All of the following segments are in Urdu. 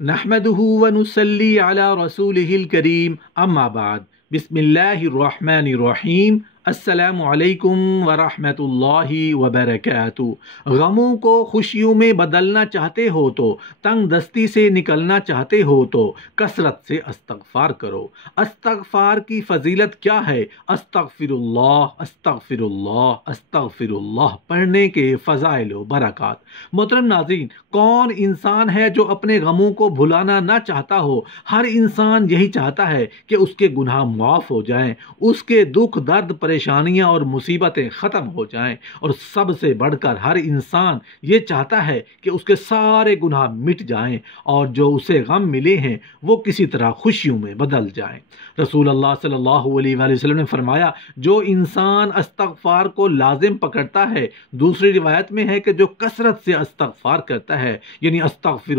نحمده ونصلي على رسوله الكريم اما بعد بسم اللہ الرحمن الرحیم السلام علیکم ورحمۃ اللہ وبرکاتہ۔ غموں کو خوشیوں میں بدلنا چاہتے ہو تو، تنگ دستی سے نکلنا چاہتے ہو تو کثرت سے استغفار کرو۔ استغفار کی فضیلت کیا ہے؟ استغفر اللہ استغفر اللہ استغفر اللہ پڑھنے کے فضائل و برکات۔ محترم ناظرین، کون انسان ہے جو اپنے غموں کو بھلانا نہ چاہتا ہو؟ ہر انسان یہی چاہتا ہے کہ اس کے گناہ معاف ہو جائیں، اس کے دکھ درد پریشانیاں اور مصیبتیں ختم ہو جائیں، اور سب سے بڑھ کر ہر انسان یہ چاہتا ہے کہ اس کے سارے گناہ مٹ جائیں اور جو اسے غم ملے ہیں وہ کسی طرح خوشیوں میں بدل جائیں۔ رسول اللہ صلی اللہ علیہ وآلہ وسلم نے فرمایا، جو انسان استغفار کو لازم پکڑتا ہے، دوسری روایت میں ہے کہ جو کثرت سے استغفار کرتا ہے، یعنی استغفر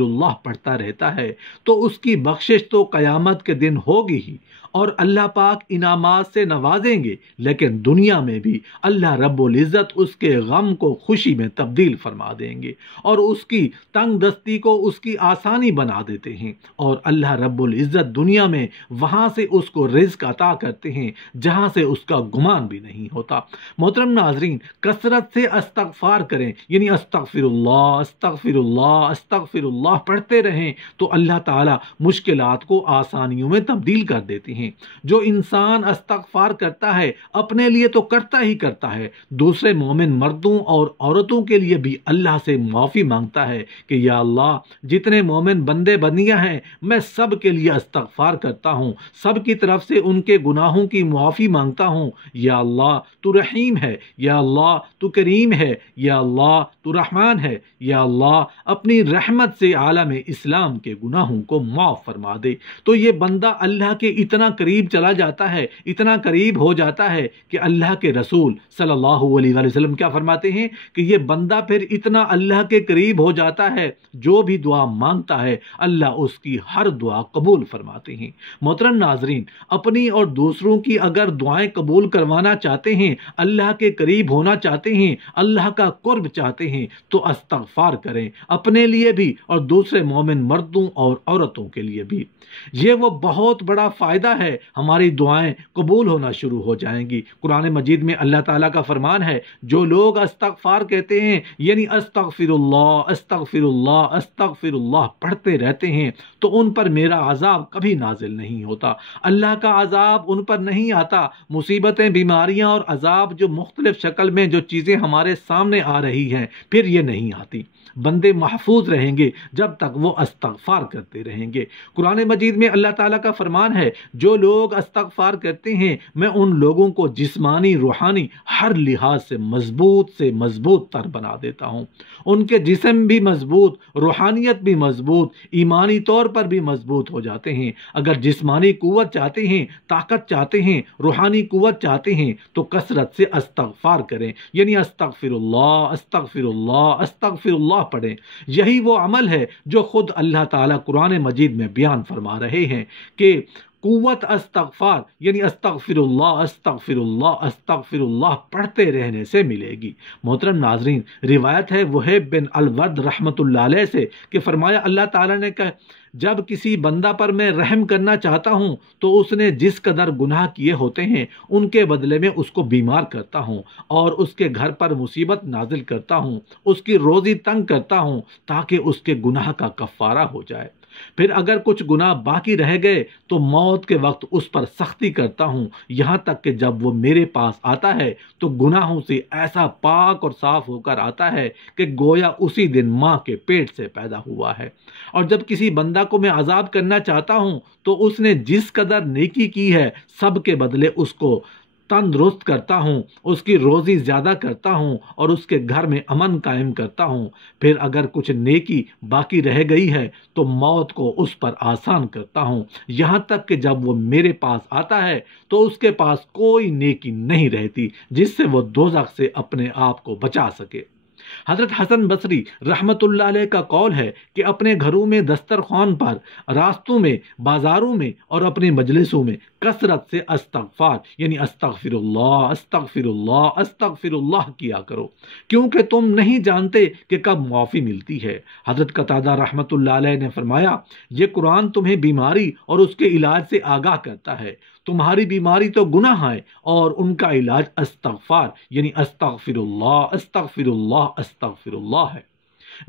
اللہ پڑھتا رہتا ہے، تو اس کی بخشش تو قیامت کے دن ہوگی ہی، اور اللہ پاک انعامات سے نوازیں گے، لیکن دنیا میں بھی اللہ رب العزت اس کے غم کو خوشی میں تبدیل فرما دیں گے، اور اس کی تنگ دستی کو اس کی آسانی بنا دیتے ہیں، اور اللہ رب العزت دنیا میں وہاں سے اس کو رزق عطا کرتے ہیں جہاں سے اس کا گمان بھی نہیں ہوتا۔ محترم ناظرین، کثرت سے استغفار کریں، یعنی استغفر اللہ استغفر اللہ استغفر اللہ پڑھتے رہیں تو اللہ تعالیٰ مشکلات کو آسانیوں میں تبدیل کر دیتے ہیں۔ جو انسان استغفار کرتا ہے اپنے لیے تو کرتا ہی کرتا ہے، دوسرے مومن مردوں اور عورتوں کے لیے بھی اللہ سے معافی مانگتا ہے کہ یا اللہ، جتنے مومن بندے بندیاں ہیں میں سب کے لیے استغفار کرتا ہوں، سب کی طرف سے ان کے گناہوں کی معافی مانگتا ہوں۔ یا اللہ تو رحیم ہے، یا اللہ تو کریم ہے، یا اللہ تو رحمان ہے، یا اللہ اپنی رحمت سے عالم اسلام کے گناہوں کو معاف فرما دے۔ تو یہ بندہ اللہ کے اتنا قریب چلا جاتا ہے، اتنا قریب ہو جاتا ہے کہ اللہ کے رسول صلی اللہ علیہ وآلہ وسلم کیا فرماتے ہیں کہ یہ بندہ پھر اتنا اللہ کے قریب ہو جاتا ہے، جو بھی دعا مانگتا ہے اللہ اس کی ہر دعا قبول فرماتے ہیں۔ محترم ناظرین، اپنی اور دوسروں کی اگر دعائیں قبول کروانا چاہتے ہیں، اللہ کے قریب ہونا چاہتے ہیں، اللہ کا قرب چاہتے ہیں، تو استغفار کریں، اپنے لیے بھی اور دوسرے مومن مردوں اور عورتوں کے لیے بھی۔ یہ وہ بہت بڑا فائدہ ہے، ہماری دعائیں قبول ہونا شروع ہو جائیں گی۔ قرآن مجید میں اللہ تعالیٰ کا فرمان ہے، جو لوگ استغفار کہتے ہیں، یعنی استغفر اللہ استغفر اللہ پڑھتے رہتے ہیں، تو ان پر میرا عذاب کبھی نازل نہیں ہوتا، اللہ کا عذاب ان پر نہیں آتا۔ مصیبتیں، بیماریاں اور عذاب جو مختلف شکل میں جو چیزیں ہمارے سامنے آ رہی ہیں، پھر یہ نہیں آتی۔ بندے محفوظ رہیں گے جب تک وہ استغفار کرتے رہیں گے۔ قرآن مجید میں اللہ تعالیٰ کا فرمان ہے، جو لوگ استغفار کرتے ہیں میں ان لوگوں کو جسمانی روحانی ہر لحاظ سے مضبوط تر بنا دیتا ہوں۔ ان کے جسم بھی مضبوط، روحانیت بھی مضبوط، ایمانی طور پر بھی مضبوط ہو جاتے ہیں۔ اگر جسمانی قوت چاہتے ہیں، طاقت چاہتے ہیں، روحانی قوت چاہتے ہیں تو کثرت سے استغفار کریں، یعنی استغفر اللہ استغفر اللہ استغفر اللہ پڑھیں۔ یہی وہ عمل ہے جو خود اللہ تعالیٰ قرآن مجید میں بیان فرما رہے ہیں کہ قوت استغفار یعنی استغفر اللہ استغفر اللہ پڑھتے رہنے سے ملے گی۔ محترم ناظرین، روایت ہے وہیب بن الورد رحمۃ اللہ علیہ سے کہ فرمایا، اللہ تعالیٰ نے کہا، جب کسی بندہ پر میں رحم کرنا چاہتا ہوں تو اس نے جس قدر گناہ کیے ہوتے ہیں ان کے بدلے میں اس کو بیمار کرتا ہوں، اور اس کے گھر پر مصیبت نازل کرتا ہوں، اس کی روزی تنگ کرتا ہوں تاکہ اس کے گناہ کا کفارہ ہو جائے۔ پھر اگر کچھ گناہ باقی رہ گئے تو موت کے وقت اس پر سختی کرتا ہوں، یہاں تک کہ جب وہ میرے پاس آتا ہے تو گناہوں سے ایسا پاک اور صاف ہو کر آتا ہے کہ گویا اسی دن ماں کے پیٹ سے پیدا ہوا ہے۔ اور جب کسی بندہ کو میں عذاب کرنا چاہتا ہوں تو اس نے جس قدر نیکی کی ہے سب کے بدلے اس کو تندرست کرتا ہوں، اس کی روزی زیادہ کرتا ہوں اور اس کے گھر میں امن قائم کرتا ہوں۔ پھر اگر کچھ نیکی باقی رہ گئی ہے تو موت کو اس پر آسان کرتا ہوں، یہاں تک کہ جب وہ میرے پاس آتا ہے تو اس کے پاس کوئی نیکی نہیں رہتی جس سے وہ دوزخ سے اپنے آپ کو بچا سکے۔ حضرت حسن بصری رحمت اللہ علیہ کا قول ہے کہ اپنے گھروں میں دسترخوان پر، راستوں میں، بازاروں میں اور اپنے مجلسوں میں کثرت سے استغفار یعنی استغفر اللہ استغفر اللہ استغفر اللہ کیا کرو، کیونکہ تم نہیں جانتے کہ کب معافی ملتی ہے۔ حضرت قتادہ رحمت اللہ علیہ نے فرمایا، یہ قرآن تمہیں بیماری اور اس کے علاج سے آگاہ کرتا ہے۔ تمہاری بیماری تو گناہ ہے اور ان کا علاج استغفار یعنی استغفر اللہ استغفر اللہ استغفر اللہ ہے۔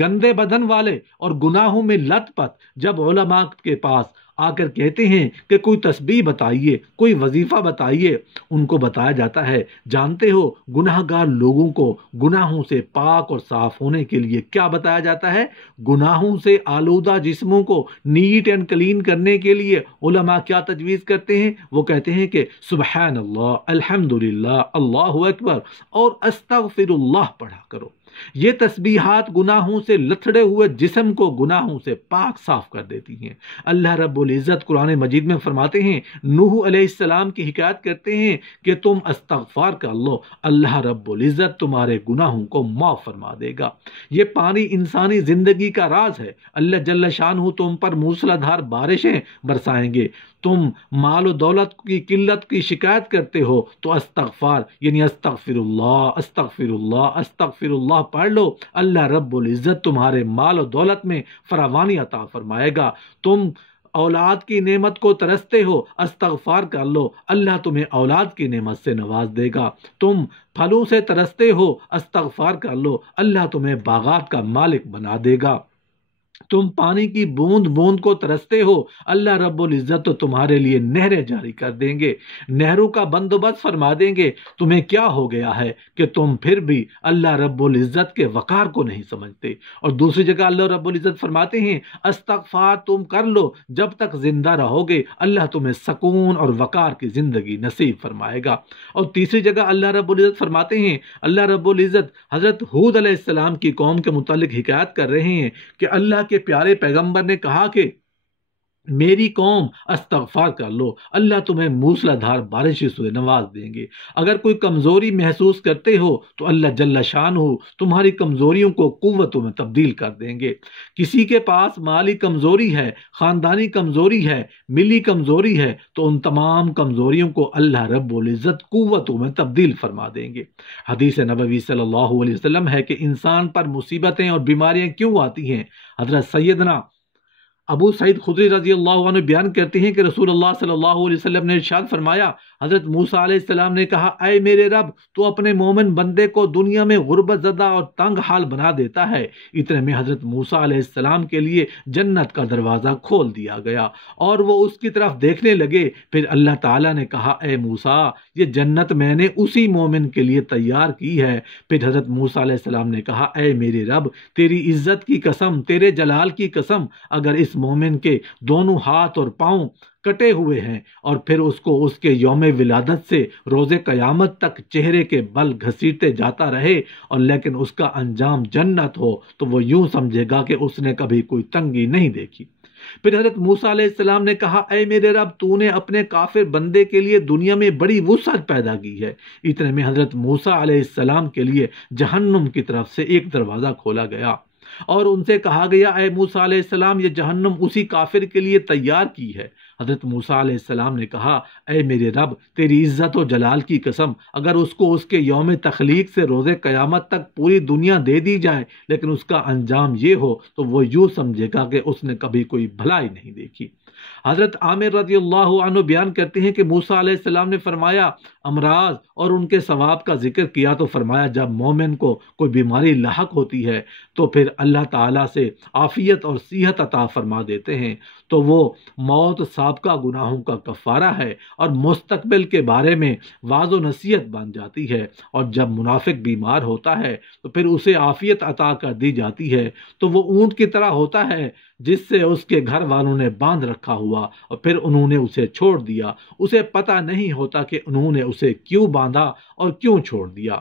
گندے بدن والے اور گناہوں میں لت پت جب علماء کے پاس آ کر کہتے ہیں کہ کوئی تسبیح بتائیے، کوئی وظیفہ بتائیے، ان کو بتایا جاتا ہے، جانتے ہو گناہ گار لوگوں کو گناہوں سے پاک اور صاف ہونے کے لیے کیا بتایا جاتا ہے؟ گناہوں سے آلودہ جسموں کو نیٹ اینڈ کلین کرنے کے لیے علماء کیا تجویز کرتے ہیں؟ وہ کہتے ہیں کہ سبحان اللہ، الحمدللہ، اللہ اکبر اور استغفر اللہ پڑھا کرو۔ یہ تسبیحات گناہوں سے لتھڑے ہوئے جسم کو گناہوں سے پاک صاف کر دیتی ہیں۔ اللہ رب العزت قرآن مجید میں فرماتے ہیں، نوح علیہ السلام کی حکایت کرتے ہیں کہ تم استغفار کر لو، اللہ رب العزت تمہارے گناہوں کو معاف فرما دے گا۔ یہ پانی انسانی زندگی کا راز ہے۔ اللہ جل شانہ تم پر موسلادھار بارشیں برسائیں گے۔ تم مال و دولت کی قلت کی شکایت کرتے ہو تو استغفار یعنی استغفر اللہ استغفر اللہ استغفر اللہ پڑھ لو، اللہ رب العزت تمہارے مال و دولت میں فراوانی عطا فرمائے گا۔ تم اولاد کی نعمت کو ترستے ہو، استغفار کر لو، اللہ تمہیں اولاد کی نعمت سے نواز دے گا۔ تم پھلوں سے ترستے ہو، استغفار کر لو، اللہ تمہیں باغات کا مالک بنا دے گا۔ تم پانی کی بوند بوند کو ترستے ہو، اللہ رب العزت تو تمہارے لیے نہریں جاری کر دیں گے، نہروں کا بندوبست فرما دیں گے۔ تمہیں کیا ہو گیا ہے کہ تم پھر بھی اللہ رب العزت کے وقار کو نہیں سمجھتے؟ اور دوسری جگہ اللہ رب العزت فرماتے ہیں، استغفار تم کر لو جب تک زندہ رہو گے، اللہ تمہیں سکون اور وقار کی زندگی نصیب فرمائے گا۔ اور تیسری جگہ اللہ رب العزت فرماتے ہیں، اللہ رب العزت حضرت ہود علیہ السلام کی قوم کے متعلق حکایت کر رہے ہیں کہ اللہ کے پیارے پیغمبر نے کہا کہ میری قوم استغفار کر لو، اللہ تمہیں موسلادھار بارشوں سے نواز دیں گے۔ اگر کوئی کمزوری محسوس کرتے ہو تو اللہ جل شانہ تمہاری کمزوریوں کو قوتوں میں تبدیل کر دیں گے۔ کسی کے پاس مالی کمزوری ہے، خاندانی کمزوری ہے، ملی کمزوری ہے، تو ان تمام کمزوریوں کو اللہ رب العزت قوتوں میں تبدیل فرما دیں گے۔ حدیث نبوی صلی اللہ علیہ وسلم ہے کہ انسان پر مصیبتیں اور بیماریاں کیوں آتی ہیں؟ حضرت سیدنا ابو سعید خدری رضی اللہ عنہ بیان کرتے ہیں کہ رسول اللہ صلی اللہ علیہ وسلم نے ارشاد فرمایا، حضرت موسیٰ علیہ السلام نے کہا، اے میرے رب، تو اپنے مومن بندے کو دنیا میں غربت زدہ اور تنگ حال بنا دیتا ہے۔ اتنے میں حضرت موسیٰ علیہ السلام کے لیے جنت کا دروازہ کھول دیا گیا اور وہ اس کی طرف دیکھنے لگے۔ پھر اللہ تعالیٰ نے کہا، اے موسیٰ، یہ جنت میں نے اسی مومن کے لیے تیار کی ہے۔ پھر حضرت موسیٰ علیہ السلام نے کہا، اے میرے رب، تیری عزت کی قسم، تیرے جلال کی قسم، اگر اس مومن کے دونوں ہاتھ اور پاؤں کٹے ہوئے ہیں اور پھر اس کو اس کے یوم ولادت سے روز قیامت تک چہرے کے بل گھسیٹتے جاتا رہے اور لیکن اس کا انجام جنت ہو، تو وہ یوں سمجھے گا کہ اس نے کبھی کوئی تنگی نہیں دیکھی۔ پھر حضرت موسیٰ علیہ السلام نے کہا، اے میرے رب، تو نے اپنے کافر بندے کے لیے دنیا میں بڑی وسعت پیدا کی ہے۔ اتنے میں حضرت موسیٰ علیہ السلام کے لیے جہنم کی طرف سے ایک دروازہ کھولا گیا اور ان سے کہا گیا، اے موسیٰ علیہ السلام، یہ جہنم اسی کافر کے لیے تیار کی ہے۔ حضرت موسیٰ علیہ السلام نے کہا، اے میرے رب، تیری عزت و جلال کی قسم، اگر اس کو اس کے یوم تخلیق سے روز قیامت تک پوری دنیا دے دی جائے لیکن اس کا انجام یہ ہو، تو وہ یوں سمجھے گا کہ اس نے کبھی کوئی بھلائی نہیں دیکھی۔ حضرت عامر رضی اللہ عنہ بیان کرتے ہیں کہ موسیٰ علیہ السلام نے فرمایا، امراض اور ان کے ثواب کا ذکر کیا تو فرمایا، جب مومن کو کوئی بیماری لاحق ہوتی ہے تو پھر اللہ تعالیٰ سے عافیت اور صحت عطا فرما دیتے ہیں، تو وہ موت سابقہ گناہوں کا کفارہ ہے اور مستقبل کے بارے میں واعظ و نصیحت بن جاتی ہے۔ اور جب منافق بیمار ہوتا ہے تو پھر اسے عافیت عطا کر دی جاتی ہے، تو وہ اونٹ کی طرح ہوتا ہے جس سے اس کے گھر والوں نے باندھ رکھا ہوا اور پھر انہوں نے اسے چھوڑ دیا، اسے پتہ نہیں ہوتا کہ انہوں نے اسے کیوں باندھا اور کیوں چھوڑ دیا۔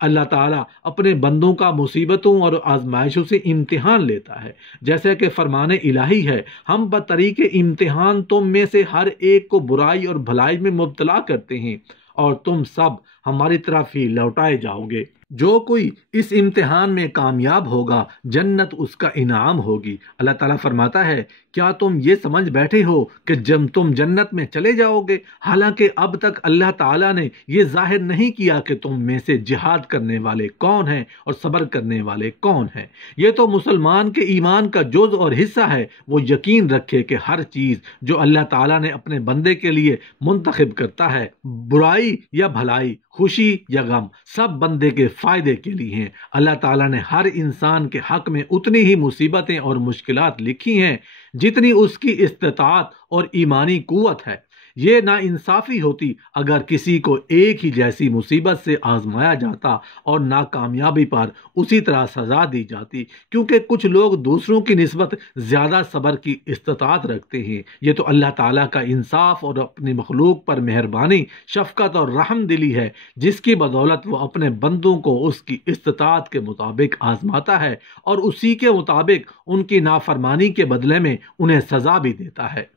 اللہ تعالیٰ اپنے بندوں کا مصیبتوں اور آزمائشوں سے امتحان لیتا ہے، جیسے کہ فرمان الہی ہے، ہم بطریق امتحان تم میں سے ہر ایک کو برائی اور بھلائی میں مبتلا کرتے ہیں اور تم سب ہماری طرف ہی لوٹائے جاؤ گے۔ جو کوئی اس امتحان میں کامیاب ہوگا جنت اس کا انعام ہوگی۔ اللہ تعالیٰ فرماتا ہے کیا تم یہ سمجھ بیٹھے ہو کہ جب تم جنت میں چلے جاؤ گے، حالانکہ اب تک اللہ تعالیٰ نے یہ ظاہر نہیں کیا کہ تم میں سے جہاد کرنے والے کون ہیں اور صبر کرنے والے کون ہیں۔ یہ تو مسلمان کے ایمان کا جز اور حصہ ہے، وہ یقین رکھے کہ ہر چیز جو اللہ تعالیٰ نے اپنے بندے کے لیے منتخب کرتا ہے، برائی یا بھلائی، خوشی یا غم، سب بندے کے فائدے کے لیے ہیں۔ اللہ تعالیٰ نے ہر انسان کے حق میں اتنی ہی مصیبتیں اور مشکلات لکھی ہیں جتنی اس کی استطاعت اور ایمانی قوت ہے۔ یہ ناانصافی ہوتی اگر کسی کو ایک ہی جیسی مصیبت سے آزمایا جاتا اور ناکامیابی پر اسی طرح سزا دی جاتی، کیونکہ کچھ لوگ دوسروں کی نسبت زیادہ صبر کی استطاعت رکھتے ہیں۔ یہ تو اللہ تعالیٰ کا انصاف اور اپنی مخلوق پر مہربانی، شفقت اور رحم دلی ہے، جس کی بدولت وہ اپنے بندوں کو اس کی استطاعت کے مطابق آزماتا ہے اور اسی کے مطابق ان کی نافرمانی کے بدلے میں انہیں سزا بھی دیتا ہے۔